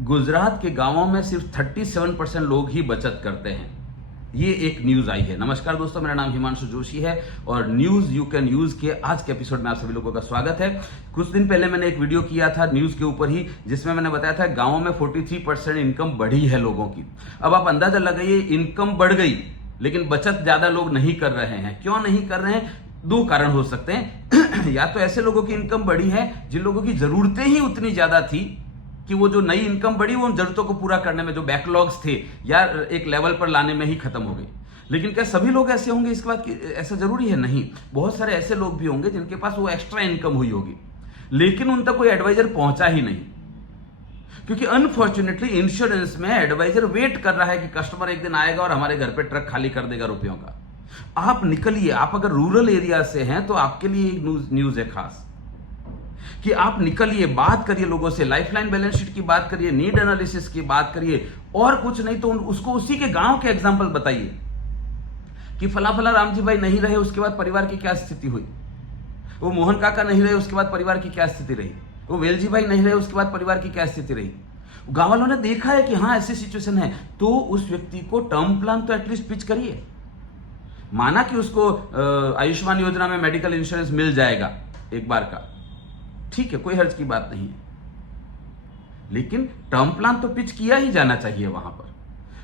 गुजरात के गांवों में सिर्फ 37% लोग ही बचत करते हैं। ये एक न्यूज आई है। नमस्कार दोस्तों, मेरा नाम हिमांशु जोशी है और न्यूज यू कैन यूज के आज के एपिसोड में आप सभी लोगों का स्वागत है। कुछ दिन पहले मैंने एक वीडियो किया था न्यूज के ऊपर ही, जिसमें मैंने बताया था गांवों में 43% इनकम बढ़ी है लोगों की। अब आप अंदाजा लगाइए, इनकम बढ़ गई लेकिन बचत ज्यादा लोग नहीं कर रहे हैं। क्यों नहीं कर रहे हैं? दो कारण हो सकते हैं। या तो ऐसे लोगों की इनकम बढ़ी है जिन लोगों की जरूरतें ही उतनी ज्यादा थी कि वो जो नई इनकम बढ़ी वो उन जरूरतों को पूरा करने में, जो बैकलॉग्स थे या एक लेवल पर लाने में ही खत्म हो गई। लेकिन क्या सभी लोग ऐसे होंगे इसके बाद? ऐसा जरूरी है? नहीं। बहुत सारे ऐसे लोग भी होंगे जिनके पास वो एक्स्ट्रा इनकम हुई होगी लेकिन उन तक कोई एडवाइजर पहुंचा ही नहीं, क्योंकि अनफॉर्चुनेटली इंश्योरेंस में एडवाइजर वेट कर रहा है कि कस्टमर एक दिन आएगा और हमारे घर पे ट्रक खाली कर देगा रुपयों का। आप निकलिए, आप अगर रूरल एरिया से हैं तो आपके लिए एक न्यूज है खास कि आप निकलिए, बात करिए लोगों से, लाइफलाइन बैलेंस शीट की बात करिए, नीड एनालिसिस की बात करिए, और कुछ नहीं तो उसको उसी के गांव के एग्जांपल बताइए कि फला फला रामजी भाई नहीं रहे उसके बाद परिवार की क्या स्थिति हुई, वो मोहन काका नहीं रहे उसके बाद परिवार की क्या स्थिति रही, वो वेलजी भाई नहीं रहे उसके बाद परिवार की क्या स्थिति रही। गांव वालों ने देखा है कि हाँ ऐसी सिचुएशन है, तो उस व्यक्ति को टर्म प्लान तो एटलीस्ट पिच करिए। माना कि उसको आयुष्मान योजना में मेडिकल इंश्योरेंस मिल जाएगा एक बार का, ठीक है, कोई हर्ज की बात नहीं है, लेकिन टर्म प्लान तो पिच किया ही जाना चाहिए वहां पर।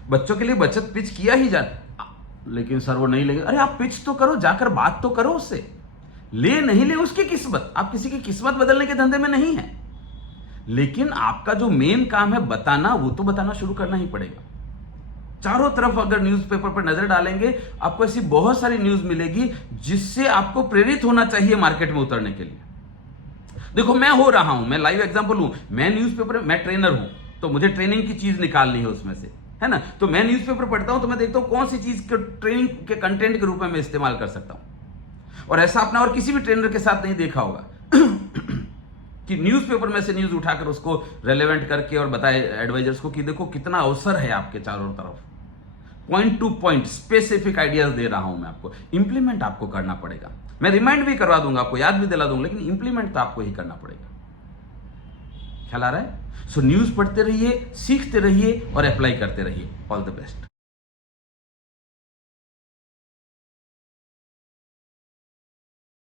बच्चों के लिए बचत पिच किया ही जाना, लेकिन सर वो नहीं लेंगे। अरे आप पिच तो करो, जाकर बात तो करो उससे। ले नहीं ले उसकी किस्मत, आप किसी की किस्मत बदलने के धंधे में नहीं है, लेकिन आपका जो मेन काम है बताना, वो तो बताना शुरू करना ही पड़ेगा। चारों तरफ अगर न्यूज़पेपर पर नजर डालेंगे आपको ऐसी बहुत सारी न्यूज मिलेगी जिससे आपको प्रेरित होना चाहिए मार्केट में उतरने के लिए। देखो मैं हो रहा हूं, मैं लाइव एग्जांपल हूं, मैं न्यूज़पेपर, मैं ट्रेनर हूं तो मुझे ट्रेनिंग की चीज निकालनी है उसमें से, है ना। तो मैं न्यूज़पेपर पढ़ता हूं तो मैं देखता हूं कौन सी चीज के ट्रेनिंग के कंटेंट के रूप में मैं इस्तेमाल कर सकता हूं। और ऐसा आपने और किसी भी ट्रेनर के साथ नहीं देखा होगा कि न्यूज़पेपर में से न्यूज उठाकर उसको रेलेवेंट करके और बताए एडवाइजर्स को कि देखो कितना अवसर है आपके चारों तरफ, point to point specific ideas दे रहा हूं मैं आपको। इंप्लीमेंट आपको करना पड़ेगा। मैं रिमाइंड भी करवा दूंगा, आपको याद भी दिला दूंगा, लेकिन इंप्लीमेंट तो आपको ही करना पड़ेगा। ख्याल आ रहा है? सो न्यूज पढ़ते रहिए, सीखते रहिए और अप्लाई करते रहिए। All the best.